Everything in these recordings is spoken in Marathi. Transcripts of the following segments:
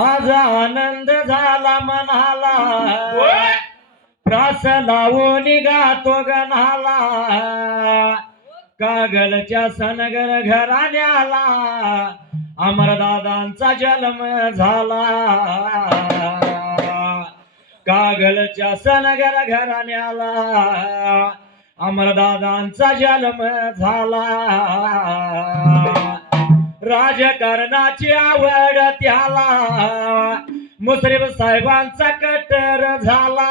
माझा आनंद झाला मनाला, प्रास लावून गातो गणाला, कागलच्या सनगर घराण्याला अमरदादांचा जन्म झाला. कागलच्या सनगर घराण्याला अमरदादांचा जन्म झाला. राजकारणाची आवड त्याला, मुश्रीफ साहेबांचा कट्टर झाला.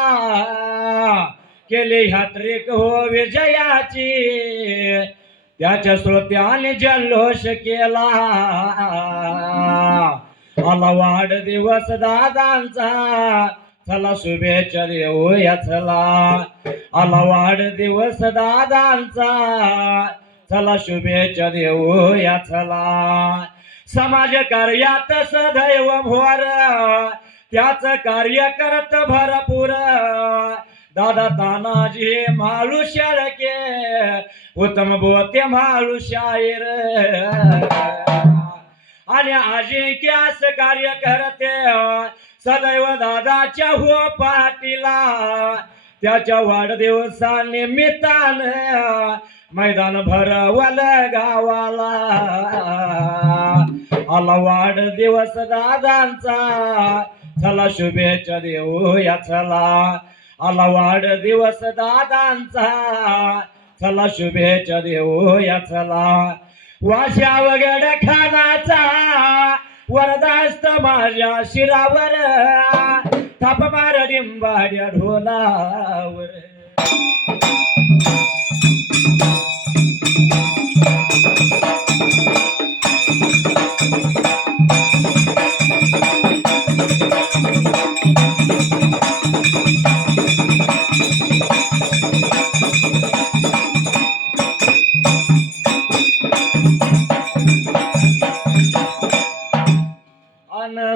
केली हॅट्रिक हो विजयाची, त्याच्या श्रोत्याने जल्लोष केला. आला वाढदिवस दादांचा, चला शुभेच्छा देऊया चला. आला वाढदिवस दादांचा, चला शुभेच्छा देऊया चला. समाज कार्यात सदैव भोर, त्याच कार्य करत भरपूर. दादा तानाजी माळू शेळके, उत्तम बोते माळू शाहीर. आणि अजिंक्यास कार्य करते सदैव दादाच्या हो पाठीला. त्याच्या वाढदिवसानिमित्तानं मैदान भरवल गावाला. आला वाढदिवस दादांचा, चला शुभेच्छा देऊया चला. आला वाढदिवस दादांचा, चला शुभेच्छा देऊया चला. वाशा वगड खानाचा वरदास्त माझ्या शिरावर, थाप मार डिंबाड्या ढोलावर.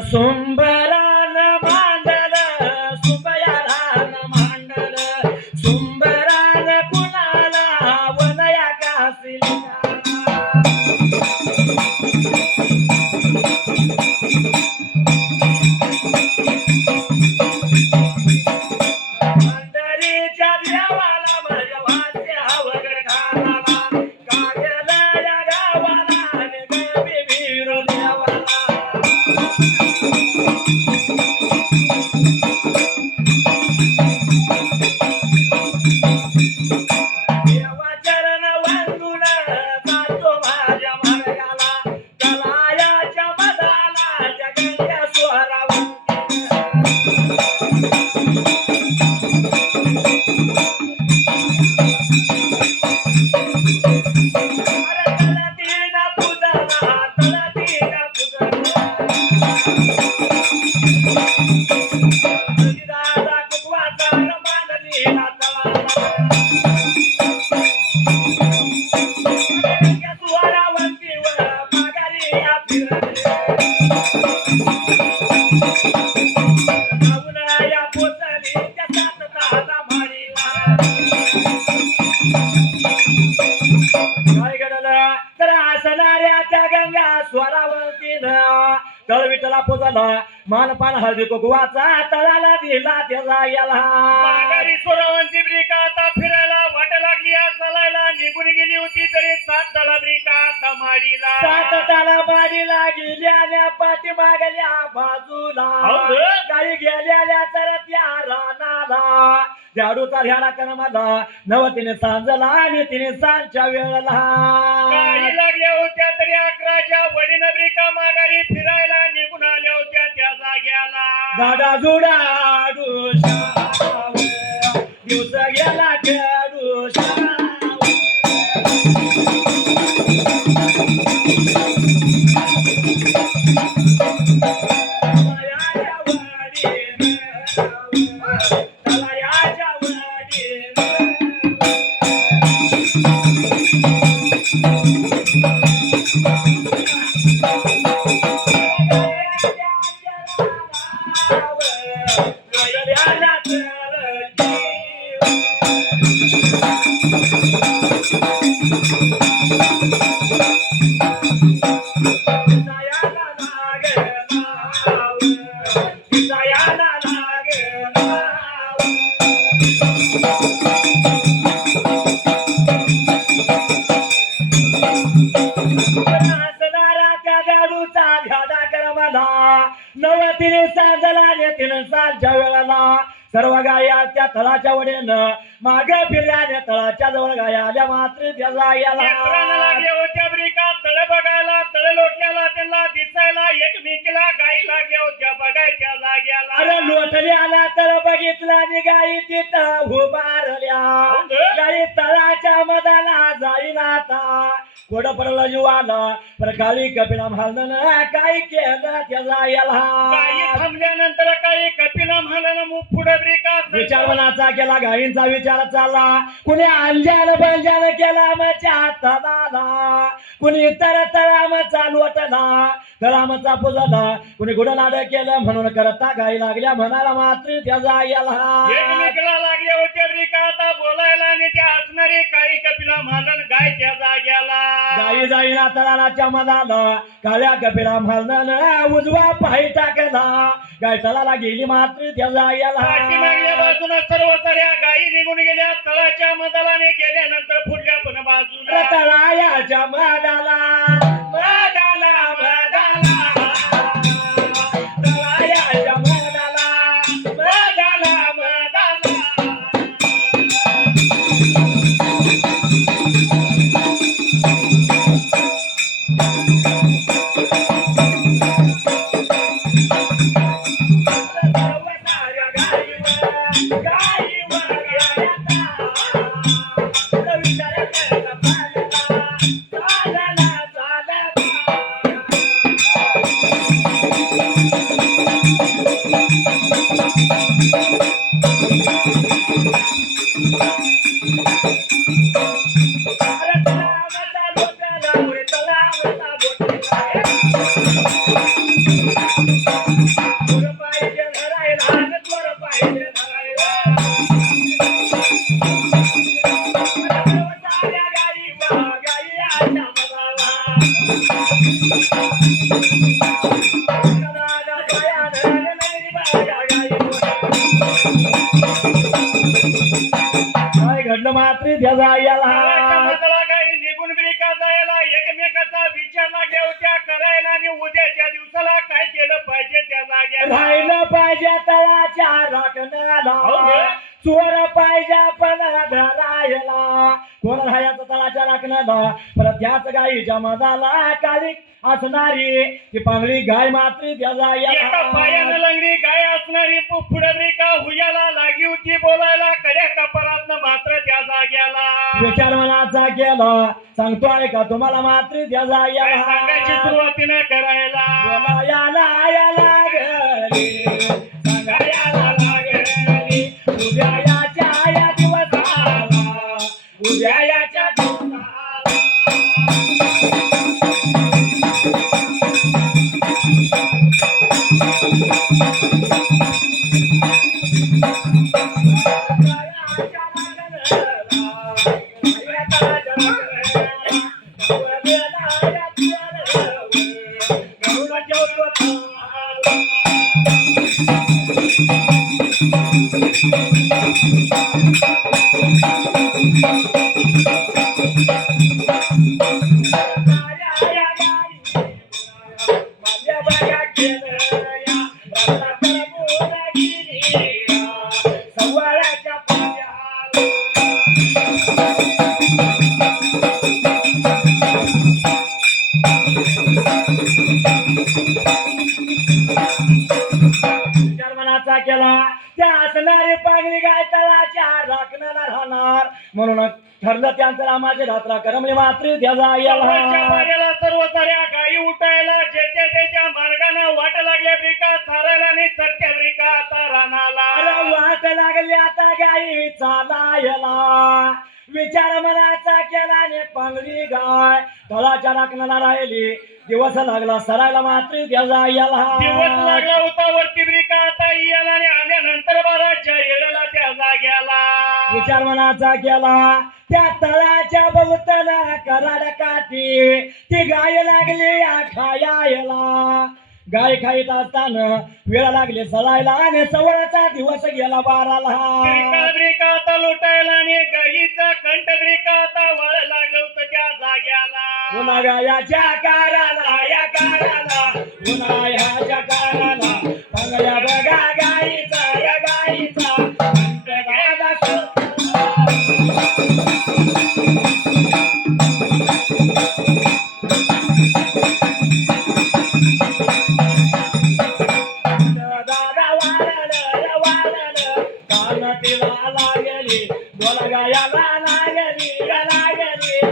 सुंबरान मांडल, सुंबयारान मांडल, सुंबरान कुणाला वनया कासिला. पंढरीच्या देवाला माझ्या वाट्या वगैरे घालाला, कागल या गावाला आणि गबी भिरू देवाला. तळ विठ्ठला पोचला, मानपान हळदी कुकवाचा तळाला दिला त्याला याला. माघारी सुरवंती ब्रिका आता फिरायला वाट लागली, चालायला निघून गेली होती तरी 7 ताला ब्रिका आता माडीला. 7 ताला माडीला गेल्या पाठी मागल्या बाजूला, काही गेलेल्या तर त्या रानाला. झाडूचा ह्याला करमाला, नवतीने सांजला आणि तिने सांजच्या वेळेला. काही लागल्या होत्या तरी 11च्या वडीनं ब्रिका माघारी फिरायला निघून आल्या होत्या त्या जाग्याला. झाडा जुडाडूशा दिवस गेला खेळूशा. लागला नवतीने सांजला आणि तिने सांजच्या वेळेला सर्व गाया त्या तळाच्या वडेनं माग फिरल्याने तळाच्या जवळ गाया आल्या मात्र त्या नेत्रांना जायला लागल्या होत्या ब्रिका तळ बघायला तळ लोटल्याला त्यांना दिसायला एकमेकीला गाई लागल्या होत्या बघायच्या अरे जाग्याला लोटली आला तर बघितलं आणि गाई तिथं उभारल्या गाई तळाच्या मधाला जाईना आता कोड पडलं जीवाला पर काळी कपिला म्हालनं काय केलं त्या गाई जायला थांबल्यानंतर काही कपिला म्हणाला मग पुढे ब्रिका विचार मनाचा केला गायींचा विचार चालला कुणी अंजान बंजान केला मच्या तळाला कुणी तर तळामचा लोटला तळामचा पुजला कुणी गुडनाड केलं म्हणून करता गाई लागल्या म्हणाला मात्र त्या जायला एकमेकीला लागल्या होत्या ब्रिका आता बोलायला आणि त्या असणारी काही कपिला म्हालन गाय त्या जाग्याला गाई जाईना तळाच्या मधाला काळ्या कपिला म्हालनं उजवा पाय टाकला गाय तळाला गेली मात्र त्या पाठीमागल्या जायला बाजूला सर्व साऱ्या गायी निघून गेल्या तळाच्या मदालाने गेल्यानंतर पुढल्या पण बाजूला तळायाच्या मधाला मधाला मधाला तळायाच्या मधाला मधाला मधाला काय घडलं मात्र त्या तळाच्या जायला मदाला गायी निघून ब्रिका जायला एकमेकाचा विचार लागल्या होत्या करायला आणि उद्याच्या दिवसाला काय केलं पाहिजे त्या जाग्याला राहिलं पाहिजे तळाच्या हो राखण्याला ग. चोर पाहिजे पण धरायला कोण राहायचं तळाच्या राखण्याला परत त्याच गाईच्या मधाला काळी असणारी ती पांगळी गाय मात्र त्या एका पायानं जायला लंगडी गाय असणारी पुढे ब्रिका हुयाला लागी होती बोलायला कड्या कपारातनं मात्र त्या जाग्याला विचार मनाचा केला सांगतोय का तुम्हाला मात्र त्या काय सांगायची जायला सुरुवातीनं करायला बोलायला याला लागली सांगायला लागली उद्या याच्या या दिवसाला उद्या याच्या दिवसाला मनाचा केला त्या असणारी पागली गाय तळाच्या राखण्याला राहणार म्हणून ठरलं त्यांचं रामाचे रात्रा करमली मात्र त्या समोरच्या जायला पाऱ्याला सर्व साऱ्या गायी उठायला ज्याच्या त्याच्या मार्गानं वाट लागल्या ब्रिका चारायला आणि चरत्या ब्रिका आता रानाला अरे वाट लागली आता गाई चालायला विचार मनाचा केला आणि पांगली गाय तळाच्या राखण्याला राहिली दिवस लागला सरायला मात्र त्या दिवस जायला लागला होता वरती ब्रिका आता याला आणि आल्यानंतर बाराच्या येळेला त्या जाग्याला विचार मनाचा केला त्या तळाच्या भोवताला कराड काठी ती गाय लागली या खायायला गाय खाईत असताना वेळ लागली सलायला आणि सवळचा दिवस गेला बाराला ब्रिका ब्रिका आता लुटायला आणि गाईचा कंठ ब्रिका आता वळ लागलं होतं त्या जाग्याला पुन्हा गायाच्या काराला या काराला उन्हाळ्याच्या काळाला चांगल्या बघा गाईचा या गाईचा दादा दादा वाढलं कान तिला लागली बोला गायाला लागली गायाला लागली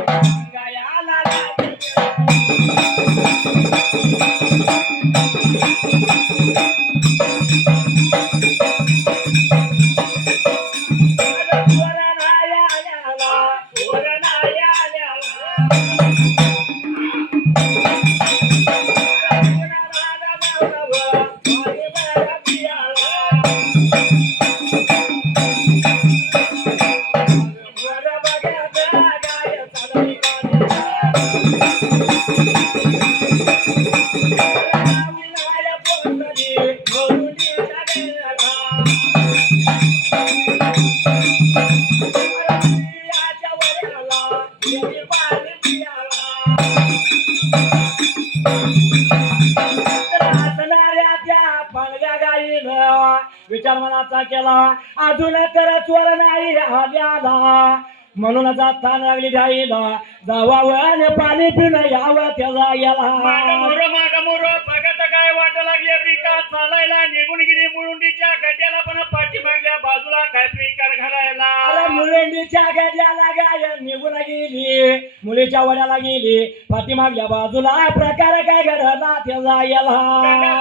विचार मनाचा केला अजून तर चोर नाही आल्याला म्हणून जाता लागली गाईला जावावं आणि पाणी पिणं यावं त्याला याला माग मोर बघत काय वाट लागली पिका चालायला निघून गेली मुरुंडीच्या गड्याला पण पाठी मागल्या बाजूला काय पिकार घालायला अरे मुरुंडीच्या गड्याला गाय निघून गेली मुलीच्या वड्याला गेली पाठी मागल्या बाजूला प्रकार काय घडला त्याला याला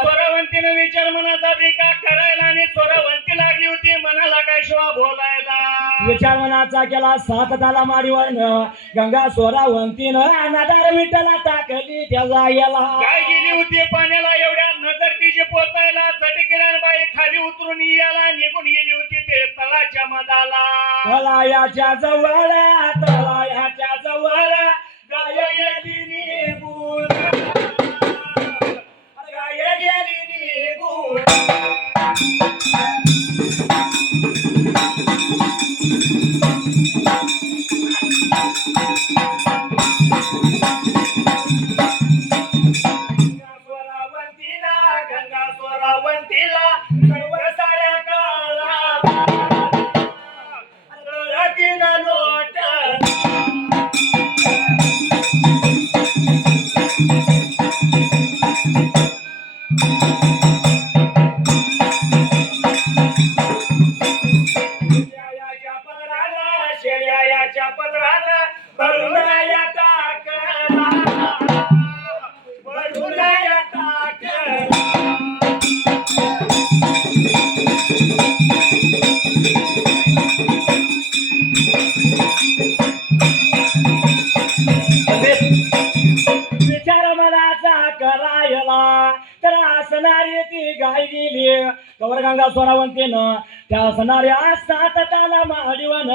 स्वरवंतीने विचार मनाचा पिका करायला आणि स्वरवंती लागली होती मनाला काय शिवा बोलायला विचार मनाचा केला सात ताला माडीवरनं गंगा स्वरावंतीनं अनादार विठ्ठला टाकली त्याला याला काय गेली होती पाण्याला एवढ्या नजर तिची पोचायला चटकिरण बाई खाली उतरून याला निघून गेली होती ते तळाच्या मधाला तलायाच्या जवळ गाय गेली निघून गाय गेली निघून गंगा स्वरावंतीला सर्व साऱ्या काळा लोट शेळ्याच्या पदराला भरून या टाकला भरून या टाकला विचार मनाचा करायला तर असणारी ती गाय गेली कवरगंगा स्वरावंतीनं त्या असणाऱ्या सात ताला माडीवन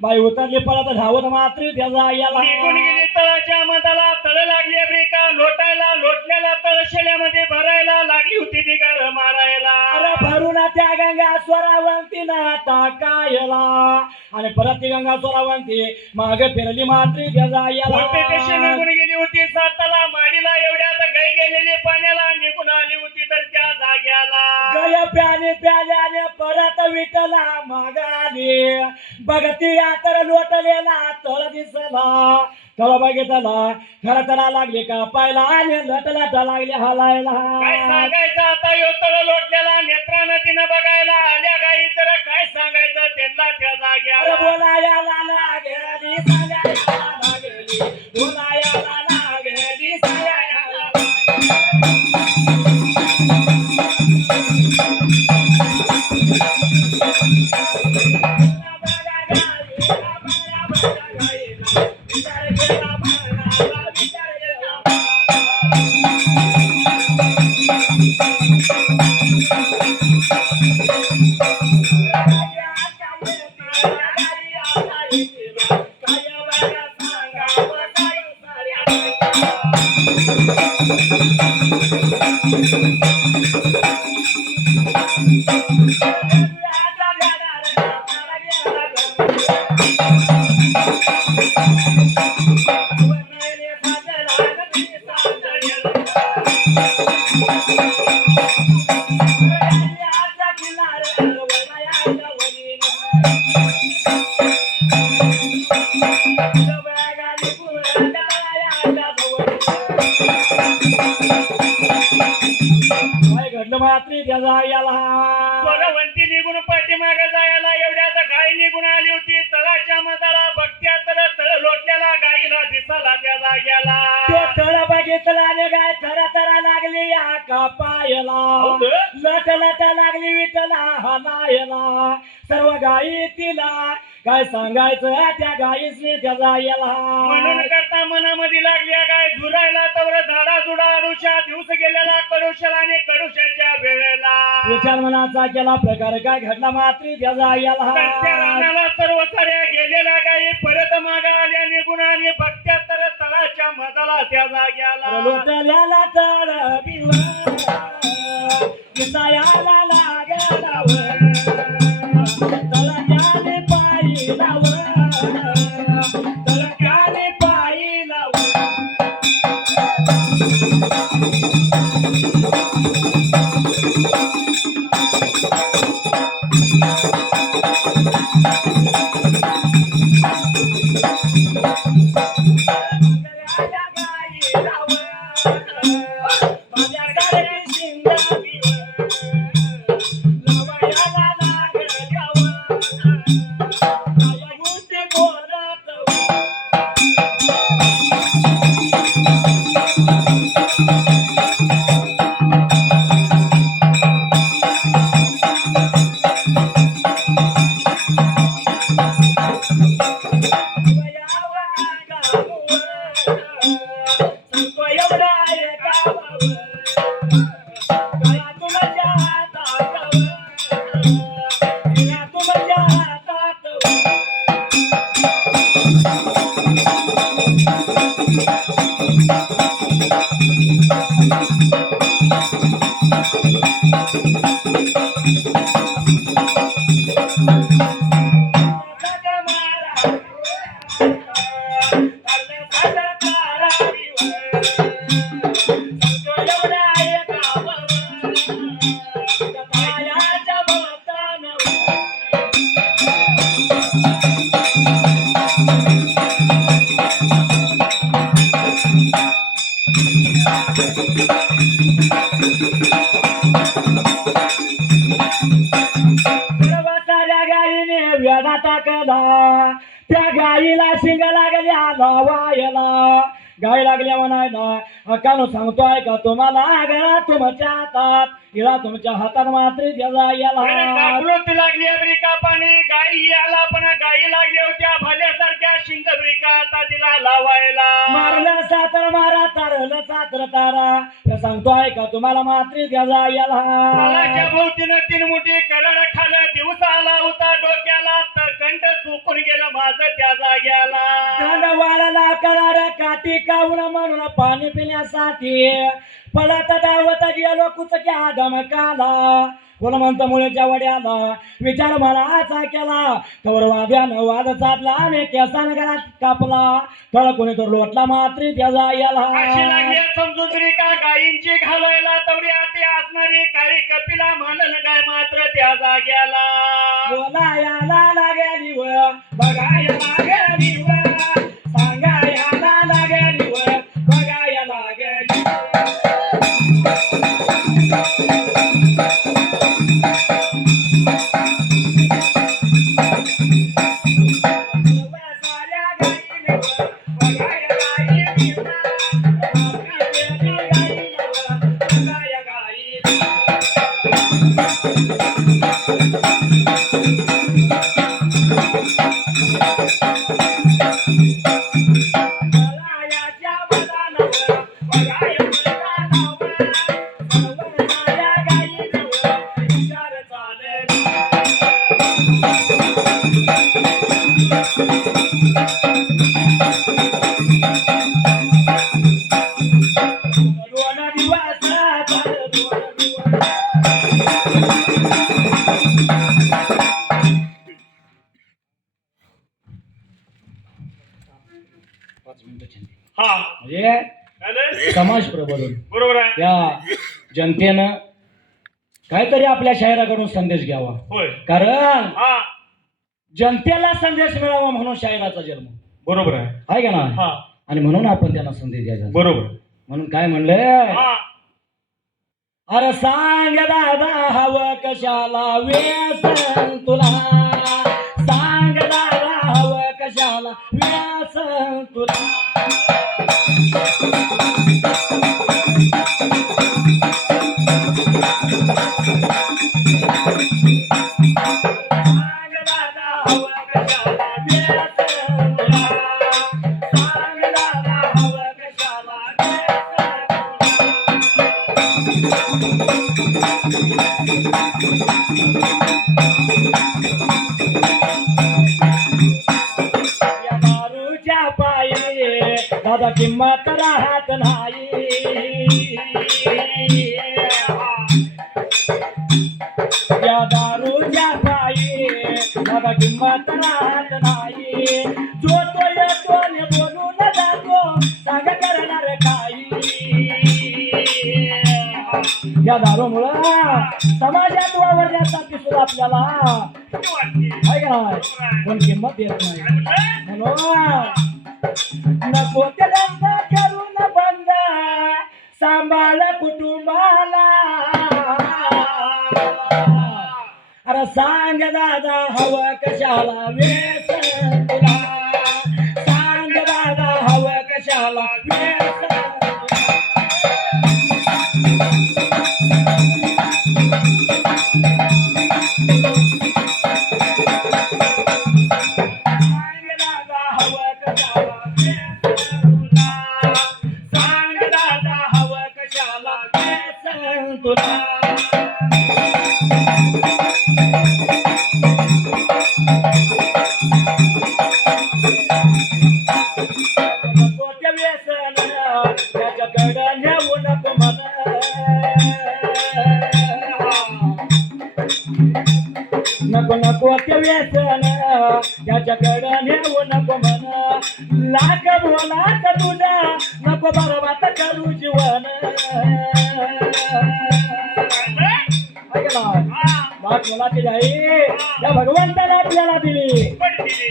बाई उतरली पळत धावत मात्र त्याचा याला निघून गेली तळाच्या मधाला तळ लागली अमेरिका लोटायला लोटलेला तळशेल्यामध्ये भरायला लागली होती ती गार मारायला अरे भरून त्या गंगा स्वरावंतीनं टाकायला आणि परत ती गंगा स्वरावंती मागे फिरली मात्र त्याचा याला मोठे कशी निघून गेली होती साताला माडीला एवढ्यात गाई गेलेली पाण्याला निघून आली होती तर त्या जाग्याला गय प्याल्याने परत विठला मागाली बघती तर लोटलेला तळ दिसला तळ बघितला खरं तळा लागले का पायला आणि लटलट लागले हलायला काय सांगायचं आता यो तळ लोटलेला नेत्रानं तिनं बघायला आल्या गाई तर काय सांगायचं त्यांना त्या जाग्याला बोलायला लागली साल्याला लागली बोलायला लागली साल्याला घडलं मात्री त्याचा याला स्वरवंती निघून पाठीमागे जायला एवढ्यात गाय निघून आली होती. तळाच्या मधाला बघत्या तर तळ लोटलेला गाईला दिसला त्या जाग्याला. ते तळ बघितलं आणि गाय तरा तरा लागली या कापायला. लट लट लागली विठला हलायला. सर्व गायी तिला काय सांगायचं त्या गायीसने त्याचा याला. म्हणून करता मनामध्ये लागल्या गाय झुरायला तवर झाडा जुडा अडुशा दिवस गेलेला कडुशला आणि कडुशाच्या वेळेला. विचार मनाचा केला प्रकार काय घडला मात्री त्याचा याला. त्या रानाला सर्व साऱ्या गेलेल्या गायी परत मागा आल्या निघून आणि बघत्या तर तळाच्या मधाला त्या जाग्याला. लोटल्याला तळ दिसायाला लागलावर तळक्याने पायी लावर तळक्याने पायी लावर. वेडा टाकला त्या गाईला शिंग लागल्या लावायला. गाय लागल्या म्हणायला कानो सांगतोय का तुम्हाला गळा तुमच्या हातात हिला तुमच्या हातात मात्र त्याला याला. कापलोती लागली अमेरिका पाणी गाई याला पण गाई लागल्या होत्या भाल्यासारख्या शिंग अमेरिका आता तिला लावायला. मारलं सातर मारा तारलं सातर तारा त्या सांगतोय का तुम्हाला मात्र त्याला याला. तलाच्या भोवतीनं तीन मोठी करड खाल्लं दिवस आला होता डोक्याला तर कंठ सुकून गेलं माझं त्या जाग्याला. कंड वाळाला करार काठी कावून म्हणून पाणी पिण्यासाठी पळत धावत गेलो कुचक्या धमकाला. कोण म्हणतो मुळेच्या वड्याला विचार मनाचा केला तवर वाद्यानं वाद चालला आणि केसानं घरात कापला. तळ कोणी तर लोटला मात्र त्याला याला. अशी लागली समजुद्री का गायींची घालायला तवरी आती असणारी काळी कपिला म्हणून गाय मात्र त्या जाग्याला. बोलायला लागली व बघायला लागली व सांगायला लागली व बघायला लागली. हा म्हणजे समाज प्रबोधन. बरोबर आहे. त्या जनतेनं काहीतरी आपल्या शायराकडून संदेश घ्यावा. होय. कारण हा जनतेला संदेश मिळावा म्हणून शायराचा जन्म. बरोबर आहे. आहे का ना. हा आणि म्हणून आपण त्यांना संदेश द्यायचा. बरोबर. म्हणून काय म्हणलंय हा अरे सांग दादा हवं कशाला व्यसन तुला, सांग दादा हवं कशाला व्यसन तुला. सांग दादा हवं कशाला व्यसन तुला, सांग दादा हवं कशाला या दारूच्या पायी दादा किंमत राहत नाही. या दारूच्या पायी दादा किंमत राहत नाही. जो तो येतो ने बोलून जातो सांग करणार काही. या दारूमुळं समाजात वावरण्यासाठी सुद्धा आपल्याला आहे का नाही कोण किंमत देत नाही. म्हणून नको ते लग्न करून बंद सांभाळ कुटुंबाला. अरे सांग दादा हवं कशाला व्यसन तुला, सांग दादा हवं कशाला व्यसन तुला. सांग दादा हवं कशाला व्यसन तुला, सांग दादा हवं कशाला व्यसन तुला. कोणत्या व्यसन त्याच्याकडं नेऊ नको मला. नको नको ते व्यसन त्याच्याकडं नेऊ नको म्हणा. लाख बोलाच तुझा नको बरबाद करू जीवन. लाख मुलाची जाई त्या भगवंताने आपल्याला दिली.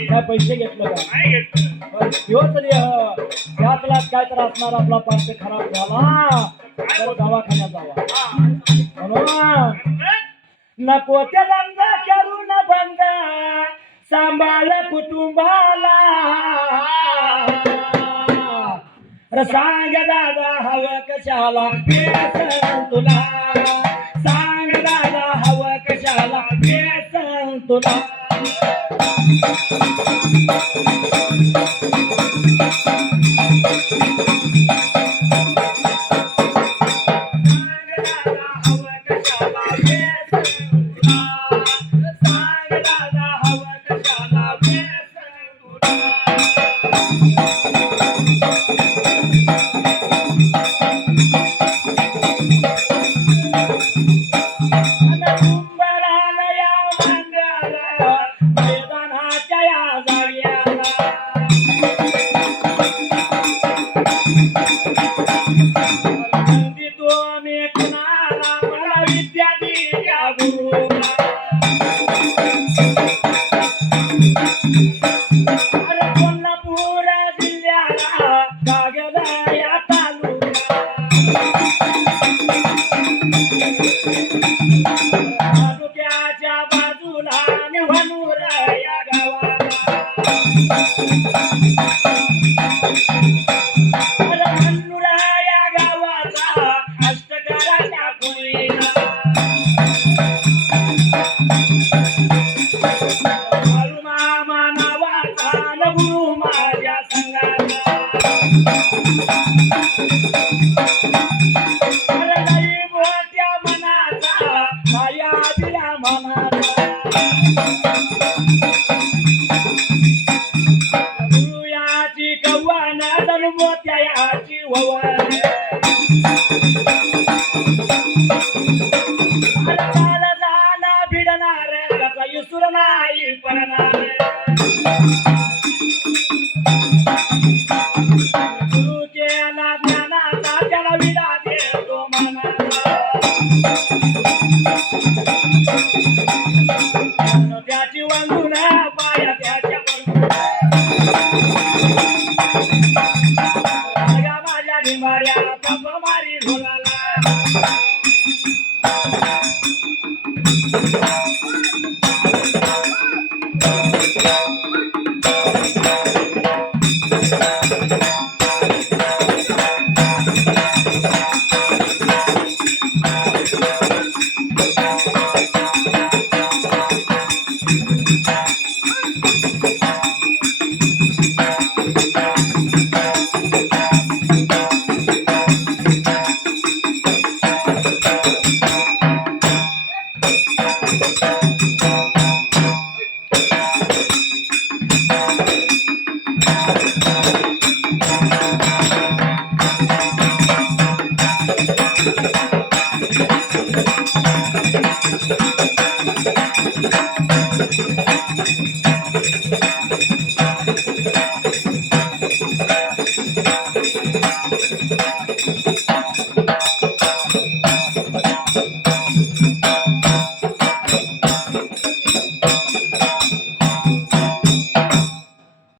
काय पैसे घेतलं का पण ह्योच देह त्यातलाच काय तर असणार. आपला पाठ खराब झाला तर दवाखान्यात जावा. म्हणून नको ते बंद करून बंद सांभाळ कुटुंबाला. अरे सांग दादा हवं कशाला व्यसन तुला, सांग दादा हवं कशाला व्यसन तुला.